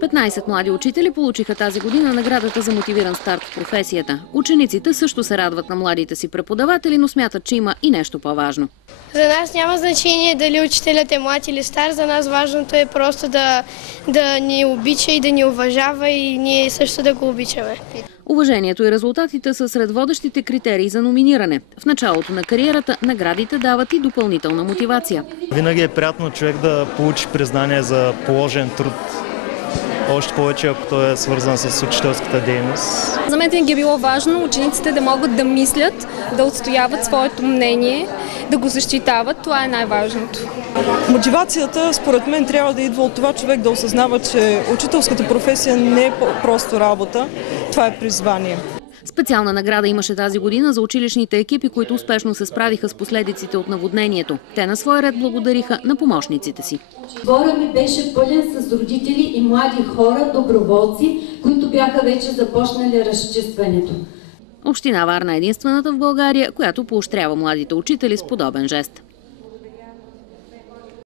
15 млади учители получиха тази година наградата за мотивиран старт в професията. Учениците също се радват на младите си преподаватели, но смятат, че има и нещо по-важно. За нас няма значение дали учителят е млад или стар. За нас важното е просто да ни обича и да ни уважава и ние също да го обичаме. Уважението и резултатите са сред водещите критерии за номиниране. В началото на кариерата наградите дават и допълнителна мотивация. Винаги е приятно човек да получи признание за положен труд. Още повече, ако той е свързан с учителската дейност. За мен винаги е било важно учениците да могат да мислят, да отстояват своето мнение, да го защитават. Това е най-важното. Мотивацията, според мен, трябва да идва от това човек да осъзнава, че учителската професия не е просто работа, това е призвание. Специална награда имаше тази година за училищните екипи, които успешно се справиха с последиците от наводнението. Те на свой ред благодариха на помощниците си. Двора ми беше пълен с родители и млади хора, доброволци, които бяха вече започнали разчистването. Община Варна е единствената в България, която поощрява младите учители с подобен жест.